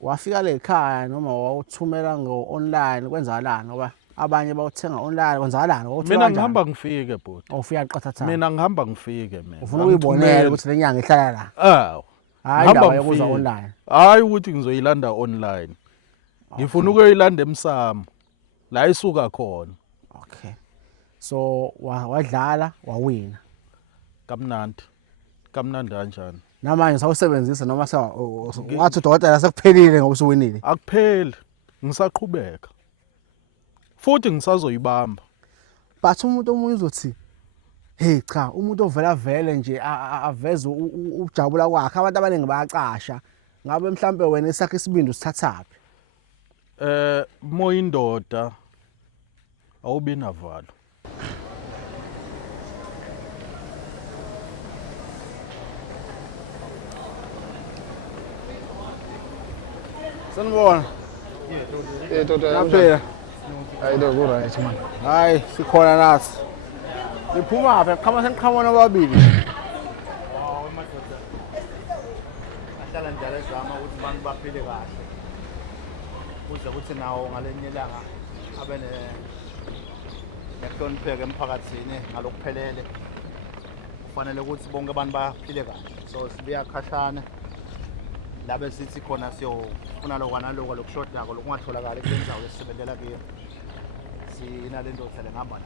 wafika le ekhaya noma wawuthumela ngo-online kwenzakalani ngoba abanye bawuthenga online kwenzakalani mina ngihamba ngifike bhuti ufika qathatha mina ngihamba ngifike mina ufuna ukuyibonela ukuthi le nyanga ihlala la hayi ngihamba indaba yokuza online hayi ukuthi ngizoyilanda online ngifuna ukuyoyilanda emsamo la isuka khona okay so wadlala wawina kamnandi kanjani namanje sawusebenzisa noma wathi udokotela sekuphelile ngoba usuwinile akupheli ngisaqhubeka futhi ngisazoyibamba but umuntu omunye uzothi hey cha umuntu ovela vele nje aveze ujabula kwakhe abantu abaningi bayacasha ngabe mhlambe wena isakhe isibindi usithathaphi moya indoda awubi navalo sanibona Toto yaphela ayido ku-right man. hayi sikhona nathi niphuma phi qhama seniqhamona ababili ahlala njalo ezama ukuthi abantu baphile kahle kuze kuthi nawo ngalenye ilanga abe nehlonipheke emphakathini ngalokuphelele kufanele ukuthi bonke abantu baphile kahle so sibuya khashana labe sithi khona siyofuna lokwana lokho lokushodako lokungatholakala kwenzawo lesisebenzela kuyo sinalento thele ngihamba la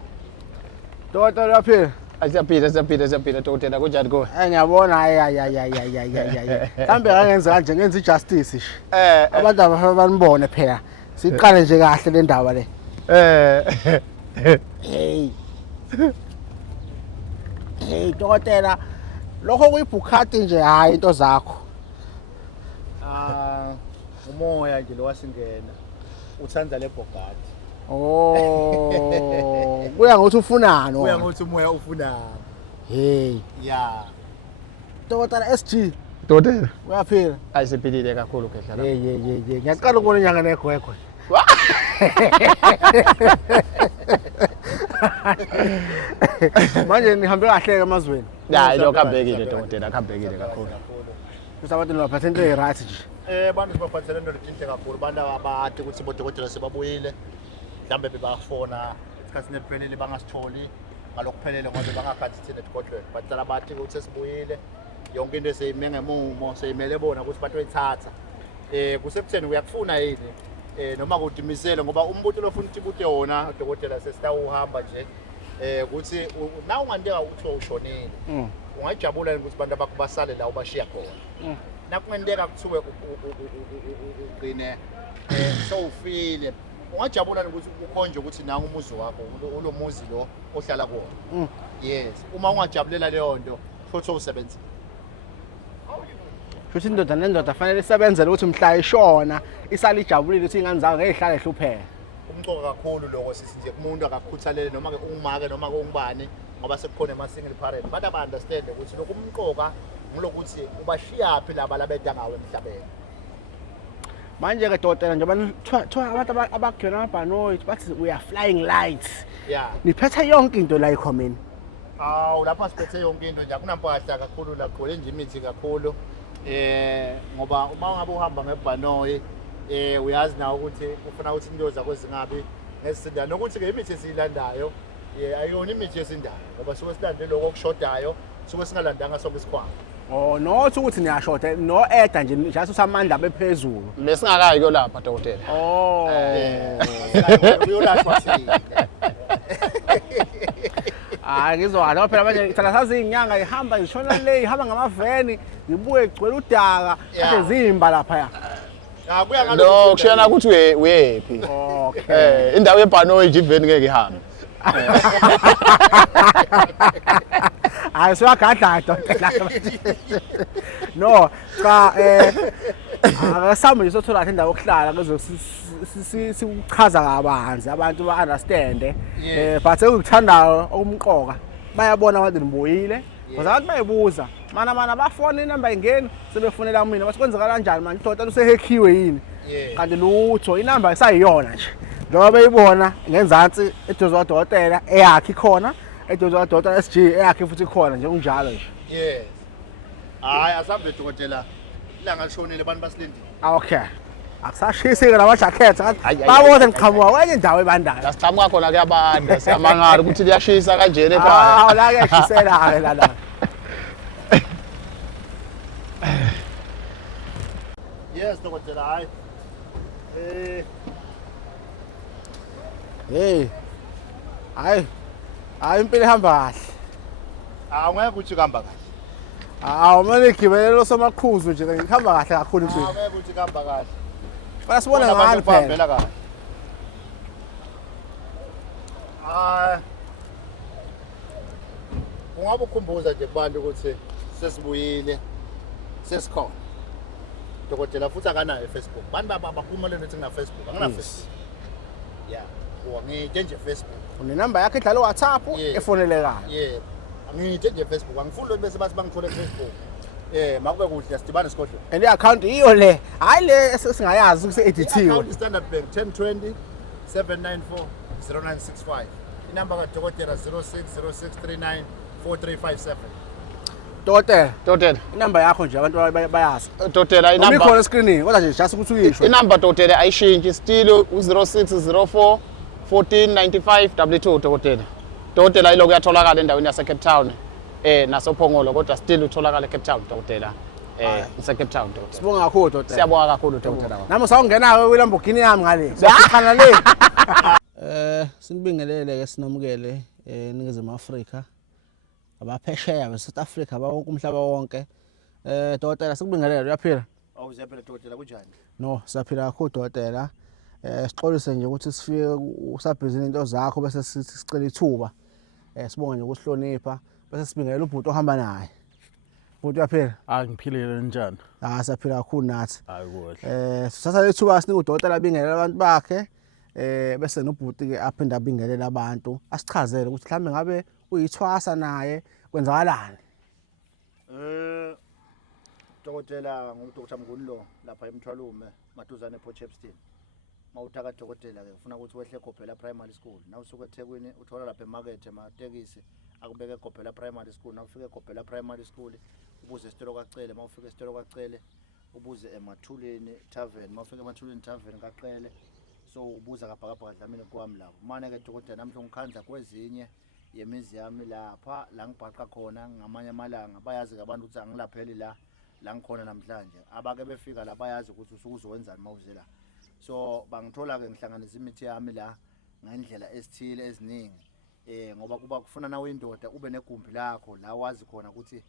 dokotela yaphela Siyapita dokotela kunjani kuwe? ngiyabona hayi mhlambe kangenza kanje ngenza ijustice nje abantu abanibone phela siqale nje kahle le ndaba le hey dokotela lokho kuyibukhati nje hayi into zakho umoya nje lo wasingena uthanza le bogadi kuya ngokuthi ufunani kuya ngokuthi umoya ufunani hey ya dokotela SG Dokotela uyaphila ayisipilile kakhulu kehla. ngiyaqala ukubona inyanga negwegwe manje nihambe kahle emazweni Ya lo khambekile dokotela khambekile kakhulu. kuthi abantu nibaphathe into right nje abantu sibaphathele into enhle kakhulu abantu abade ukuthi bodokotela sebabuyile mhlambe bebafona isikhathi nephelele bangasitholi ngalokuphelele ngoba bangakhathi thina egodlweni batala bathi ukuthi sesibuyile yonke into eseyime ngemumo seyimele bona ukuthi batoyithatha kusekutheni uyakufuna yini noma kudimisele ngoba umbuto lofuna ukuthi wona udokotela sesitawuhamba nje ukuthi na ungandeka ukuthi ushonile ungajabula ukuthi abantu abakho basale la ubashiya khona nakungenteka kuthiwe ugcine sowufile ungajabula ukuthi ukhonje ukuthi nangu umuzi wakho ulo muzi lo ohlala kuwona yes uma ungajabulela leyo nto futhi usebenza futhi indoda nendoda fanele isebenzele ukuthi mhla ishona isala ijabulile ukuthi ingane zayo ngeyihlale hlupheka umcoka kakhulu lokho sisinje kumuntu akakhuthalele noma ke ungumake noma ke ungubani ngoba sekukhona ama single parent bathi aba understand ukuthi lokho umcoka ngilokuthi ubashiya phi laba labeda ngawe emhlabeni manje ke dokotela njengoba abantu abagcina amabhanoyi bathi we are flying lights niphethe yonke into la ekhomeni lapha siphethe yonke into nje akunampahla kakhulu la gqwele nje imithi kakhulu ngoba uma ngabe uhamba ngebhanoyi uyazi nawo ukuthi ufuna ukuthi into zakho zingabi ngesinda nokuthi ke imithi esiyilandayo ayona imithi yesindayo ngoba suke silande lokho okushodayo suke singalandanga sonke isikhwama not ukuthi niyashoda no eda nje njalo usamandla bephezulu Besingakayi kolapha dokotela. uyolashwa sile ngizwala phela manje thina sazi inyanga ihamba ishona le ihamba ngamaveni ngibuye igcwele udaka kade zimba lapha kuya Lo kushiyana ukuthi uyephi. okay Indawo yebhanoyi nje iveni ngeke ihambe. hayi siyagadla dokotela no cha akasambe nje sothola indawo yokuhlala kuze sikuchaza kabanzi abantu ba understand but ekuthandayo okumqoka bayabona abantu nibuyile ngoba abantu bayibuza mana bafona inamba ingeni sebefonela mina bathi kwenzeka kanjani manje udokotela usehekhiwe yini kanti lutho inamba isayiyona nje njengoba beyibona ngenzansi eduze kwadokotela eyakhe ikhona eduze kwadokotela SG eyakhe futhi ikhona nje kunjalo nje yes hayi asambe dokotela ilanga lishonile abantu basilindile Okay. Akusashisi-ke lama-jacket Ayi, ayi, babona ngiqhamuka kwenye indawo ebandayo. La siqhamuka khona kuyabanda siyamangala ukuthi liyashisa kanjena ekhaya. Hawu la kuyashisela-ke lana. Yes, dokotela hayi. Hey. Hayi impilo ihamba kahle. Angeke ukuthi kuhamba kahle. Hawu manje ngigibelelo somaqhuzu nje ngihamba kahle kakhulu impilo. Angeke ukuthi kuhamba kahle. Bana sibona ngani phela. Kuhambela kahle. Ungabe ukhumbuza nje kubantu ukuthi sesibuyile sesikhona. Dokotela futhi akanayo Facebook. Bantu baphumelele ukuthi ngina Facebook, angina Facebook. Yeah. Ngiyite nje Facebook. Unenamba yakhe edlala WhatsApp efonelekayo. Yeah. Ngiyite nje Facebook. Angifuni bese bathi bangithole Facebook. Makube kuhle sidibane esigodlweni. And i-account iyo le. Hayi le singayazi ukuthi edithiwe. Account Standard Bank 1020 794 0965. Inamba kaDokotela 0606394357. Dokotela, inamba yakho nje abantu bayazi. Dokotela Noma inamba ikhona screening kodwa nje just ukuthi uyisho. inamba dokotela ayishintshi still u0604 1495 W2 dokotela. Dokotela iloko yatholakala endaweni yase Cape Town nasophongolo kodwa still utholakala eCape Town dokotela. Use Cape Town dokotela. Sibonga kakhulu dokotela. Siyabonga kakhulu dokotela. Nami sawungena kwiLamborghini yami ngale. Siyakhana le. Sinibingelele ke sinomukele eNingizimu Afrika. Abaphesheya beSouth Africa bawonke umhlaba wonke. Dokotela sikubingelele uyaphila? Awu siyaphila dokotela kunjani? No, siyaphila kakhulu dokotela. Sixolise nje ukuthi sifike usabhizi into zakho bese sicela ithuba. Sibonga nje ukuhlonipha bese sibingelela ubhuti ohamba naye. Ubhuti uyaphila? Angiphilile njani? Siyaphila kakhulu nathi. Hayi kuhle. Sithatha lethuba sinika udokotela abingelela abantu bakhe. Bese nobhuti ke aphinda abingelela abantu. Asichazele ukuthi mhlambe ngabe uyithwasa naye kwenzakalani. Dokotela nguDr Mgunlo lapha eMthwalume maduzane ePortchepstead. Mawutaka dokotela ke ufuna ukuthi wehle eGobhela Primary School. Nawusuka eThekwini uthola lapha eMarket ematekisi akubeke eGobhela Primary School. Nawufika eGobhela Primary School ubuze esitolo kaCele, mawufika esitolo kaCele ubuze eMathuleni Tavern. Mawufika eMathuleni Tavern kaCele so ubuza kabhakabhaka Dlamini kwami lapho. Manje ke dokotela namhla ngikhandla kwezinye yemizi yami lapha la ngibhaqa khona ngamanye amalanga bayazi ke abantu ukuthi angilapheli la ngikhona namhlanje abake befika la bayazi ukuthi usuku uzowenzani mawuze la so bangithola ke ngihlanganisa imithi yami la ngendlela esithile eziningi ngoba kuba kufuna nawe indoda ube negumbi lakho la wazi khona ukuthi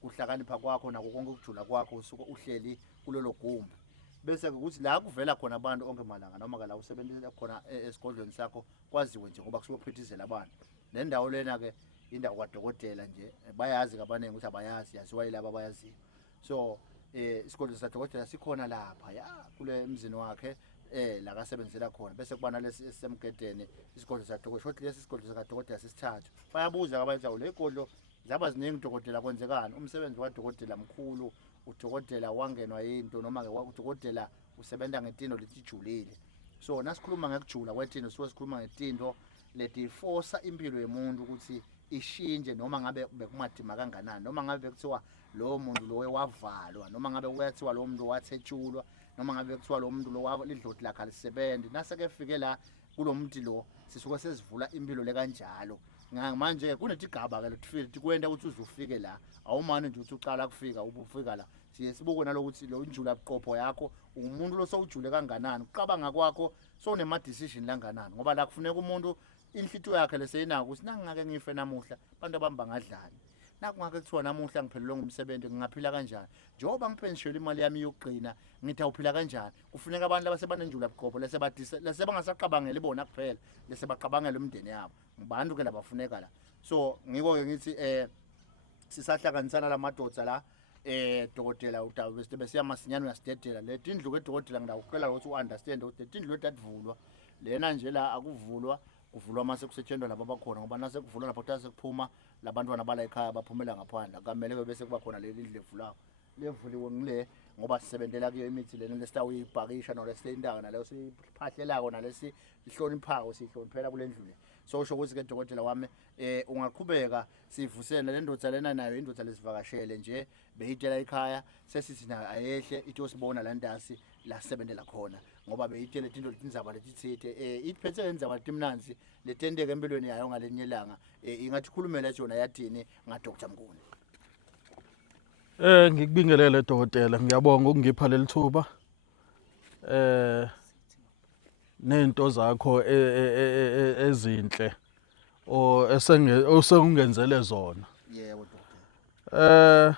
kuhlakanipha kwakho nako konke ukujula kwakho usuke uhleli kulelo gumbi bese ukuthi la kuvela khona abantu onke malanga noma ke la usebenzisa khona esigodlweni sakho kwaziwe nje ngoba kusuke kuphithizela abantu nendawo lena ke indawo kaDokotela nje bayazi kabaningi ukuthi abayazi yaziwa yilabo abayaziyo so isigodlo saDokotela sikhona lapha ya kule emzini wakhe la kasebenzela khona bese kuba nalesi esemgedeni isigodlo saDokotela shothi lesi isigodlo sikaDokotela sesithathu bayabuza abayenza le godlo zaba ziningi Dokotela kwenzekani umsebenzi kaDokotela mkhulu uDokotela wangenwa into noma ke uDokotela usebenza ngetino litijulile so nasikhuluma ngekujula kwetino sikhuluma ngetinto leti force impilo yemuntu ukuthi ishinje noma ngabe bekumadima kanganani noma ngabe bekuthiwa lo muntu lo wavalwa noma ngabe kuyathiwa lo muntu wathetshulwa noma ngabe bekuthiwa lo muntu lo lidloti lakhe alisebenzi naseke fike la kulomuntu lo sisuke sesivula impilo le kanjalo manje kunetigaba ke lethifile kwenda ukuthi uzufike la awumane nje ukuthi uqala kufika ubufika la siye sibuke nalokuthi lo injula buqopho yakho umuntu lo sowujule kanganani uqabanga kwakho so nema decision langanani ngoba la kufuneka umuntu inhlito yakhe leseyinaka ukuthi nangingake ngife namuhla abantu abamba ngadlani nakungake kuthiwa namuhla ngiphelelwe ngumsebenzi ngingaphila kanjani njengoba ngipenshele imali yami yokugcina ngithi awuphila kanjani kufuneka abantu abasebanenjula buqopho lese bangasaqabangela ibona kuphela lese baqabangela umndeni yabo ngabantu ke labafuneka la so ngiko ke ngithi sisahlakanisana lamadoda la Dokotela udawu bese besiya masinyane uyasidedela le tindlu keDokotela ngidawucela ukuthi uunderstand ukuthi tindlu etadivulwa lena nje la akuvulwa kuvulwa mase kusetshenzwa labo abakhona ngoba nase kuvulwa lapho kuthatha sekuphuma labantwana bala ekhaya baphumela ngaphandle kamele bese kuba khona leli ndlu evulayo levuliwe ngile ngoba sisebenzela kuyo imithi lena lesitawuyibhakisha nolesintaka naleyo siphahlelako nalesi ihloniphako sihloniphela kule ndlu le so usho ukuthi ke dokotela wami ungaqhubeka sivusele le ndoda lena nayo indoda lesivakashele nje beyitela ekhaya sesithi nayo ayehle ithi osibona la ndasi la sebenzela khona ngoba beyitele into letindzaba letithithe iphethe lendaba letimnanzi letendeke empilweni yayo ngalenye ilanga ingathi khulumela yona yathini nga Dr. Mnguni. Ngikubingelele dokotela, ngiyabonga ukungipha lelithuba. Nento zakho ezinhle osengenzele zona. Yebo dokotela.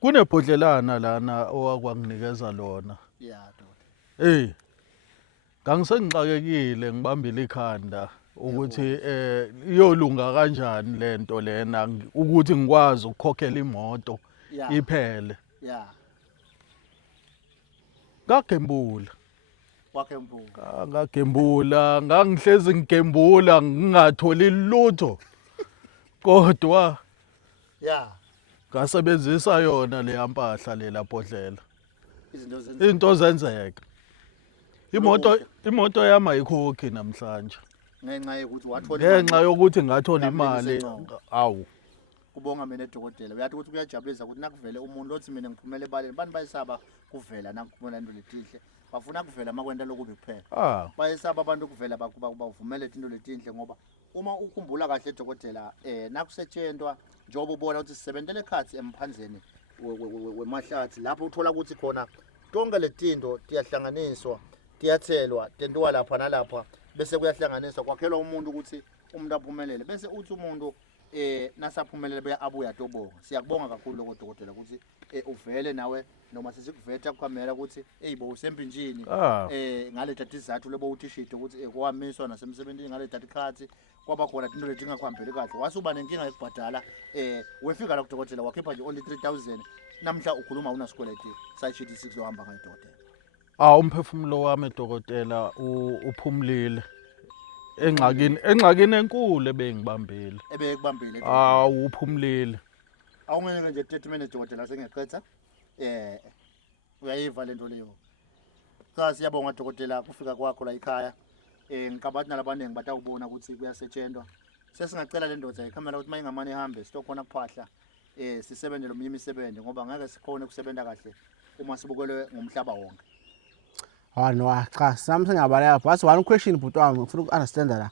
Kunebhodlelana lana owakwanginikeza lona. Yeah dokotela. Ngangisengixakekile ngibambile ikhanda ukuthi iyolunga kanjani lento lena ukuthi ngikwazi ukukhokhela imoto iphele. Yeah. Ngagembula. Wakembula. Ngagembula, ngangihlezi ngigembula ngingatholi lutho. Kodwa Yeah. ngasebenzisa yona le yampahla lela bhodlela. Izinto Into zenzeka. Imoto yami ayikhokhi namhlanje. ngenxa yokuthi wathola Ngenxa yokuthi ngathola imali awu. kubonga mina edokotela uyathi ukuthi kuyajabulisa ukuthi nakuvele umuntu othi mina ngiphumele ebaleni bantu bayisaba kuvela nakuphumela into letihle bafuna kuvela makwenta lokubi kuphela bayisaba abantu ukuvela bavumele into letinhle ngoba uma ukhumbula kahle edokotela nakusetshentwa njengoba ubona ukuthi sisebenzele ekhathi emphanzeni wemahlathi lapho uthola ukuthi khona tonke letinto tiyahlanganiswa tiyathelwa tenziwa lapha nalapha bese kuyahlanganiswa kwakhelwa umuntu ukuthi umuntu aphumelele bese uthi umuntu nasaphumelele beya abuya tobonga siyakubonga kakhulu lokho dokotela ukuthi uvele nawe noma sesikuvetha kukamera ukuthi eyibo usempinjini ngale thathi izathu lebo uthishito ukuthi kwamiswa nasemsebenzini ngale thathi khathi kwaba khona into letingakhambeli kahle wasuba nenkinga yokubhadala wefika la kudokotela wakhipha nje only 3000 namhla ukhuluma una sikweleti sayishiti 6 ohamba ngayo dokotela Umphefumulo wami dokotela uphumlile. Engxakini enkulu ebengibambile. Ebekubambile. Uphumlile. Awungeke nje 30 minutes dokotela sengeqetha. Uyayiva lento leyo. Cha siyabonga dokotela kufika kwakho la ekhaya. Ngikabathi nalabanenge batawubona ukuthi kuyasetshentwa. Sesingacela le ndoda ikhamera ukuthi mayingamane ihambe sitokhona kuphahla. Sisebenzele omnye imisebenzi ngoba ngeke sikhone ukusebenza kahle uma sibukelwe ngomhlaba wonke. No, cha sami sengabaleka but one question bhuti wami ngifuna uku-understand la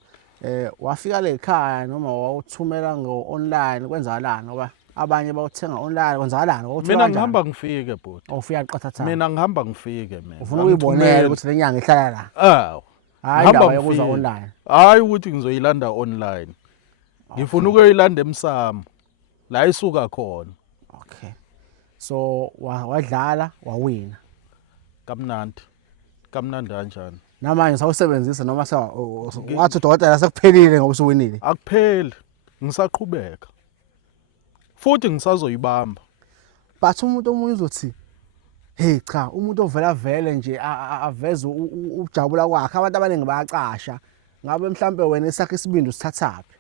wafika le ekhaya noma wawuthumela ngo-online kwenzakalani ngoba abanye bawuthenga online kwenzakalani mina ngihamba ngifike bhuti ufika qathatha mina ngihamba ngifike mina ufuna ukuyibonela ukuthi lenyanga ihlala la hayi ngihamba ngiyakuzwa online hayi ukuthi ngizoyilanda online ngifuna ukuyilanda emsamo la isuka khona. Okay, so wadlala wawina kamnandi kanjani namanje sawusebenzisa noma wathi udokotela sekuphelile ngoba usuwinile? Akupheli, ngisaqhubeka futhi ngisazoyibamba. But umuntu omunye uzothi hey cha umuntu ovela vele nje aveze ujabula kwakhe abantu abaningi bayacasha ngabe mhlambe wena esakhe isibindi usithathaphi?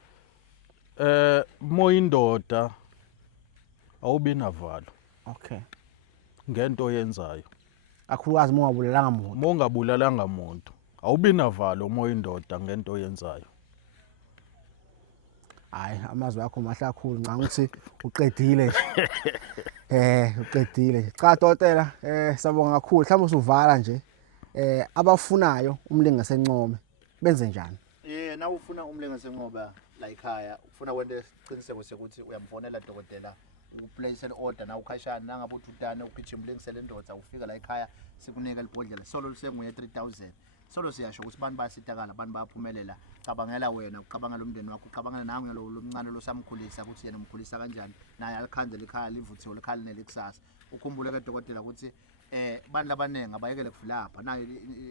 Moyindoda awubi navalo. Okay, ngento oyenzayo akhulukazi mongabulalanga muntu. Mongabulalanga muntu awubi navalo moyindoda ngento oyenzayo. Hayi amazwi akho mahle kakhulu ngicanga ukuthi uqedile uqedile. Cha dokotela sabonga kakhulu mhlawumbe usuvala nje abafunayo umlingisi encome benze njani? Na ufuna umlingisi enqoba la ekhaya ufuna kwenta isiqiniseko sokuthi uyamfonela dokotela uplace order na ukhashana nangabe uthutane ugijima ulengisele indoda ufika la ekhaya sikunika libhodlela solo lisenguye 3000 solo siyasho ukuthi abantu bayasitakala abantu bayaphumelela cabangela wena ucabangela umndeni wakho ucabangela nangu lo mncane lo samkhulisa ukuthi yena umkhulisa kanjani naye alikhandle ekhaya livuthiwe likhali nelekusasa ukhumbule ke dokotela ukuthi bantu labanenge abayekele kuvulapha nayo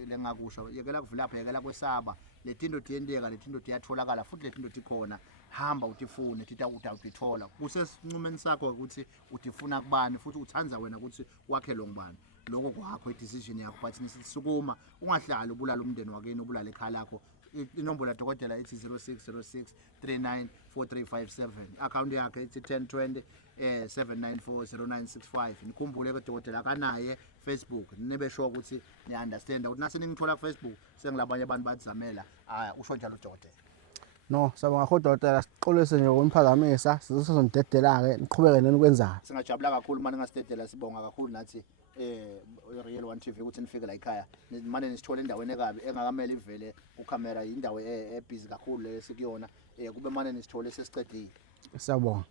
lengakusho yekela kuvulapha yekela kwesaba letinto tiyendeka letinto tiyatholakala futhi letinto tikhona hamba utifune tita utawutithola kusesinqumeni sakho ukuthi utifuna kubani futhi uthanza wena ukuthi wakhelwe ngubani lokho kwakho idecision yakho but nisukuma ungahlali ubulala umndeni wakeni ubulala ekhaya lakho. Inombolo dokotela ithi 0606394357 account yakhe ithi 1020 7940965 nikhumbule ke dokotela kanaye Facebook nibe sure ukuthi ni understand ukuthi nase ningithola Facebook sengilabanye abantu bathizamela usho njalo uDokotela. No, sabonga kodwa siqolise nje ukumphazamisa sizosondedela ke niqhubeke nenikwenzayo. Singajabula kakhulu manje ngasidedela sibonga kakhulu nathi Real One TV ukuthi nifike la ekhaya manje nisithole endaweni ekabi engakamele ivele ukamera indawo ebusy kakhulu lesikuyona kube manje nisithole sesicedile. Siyabonga.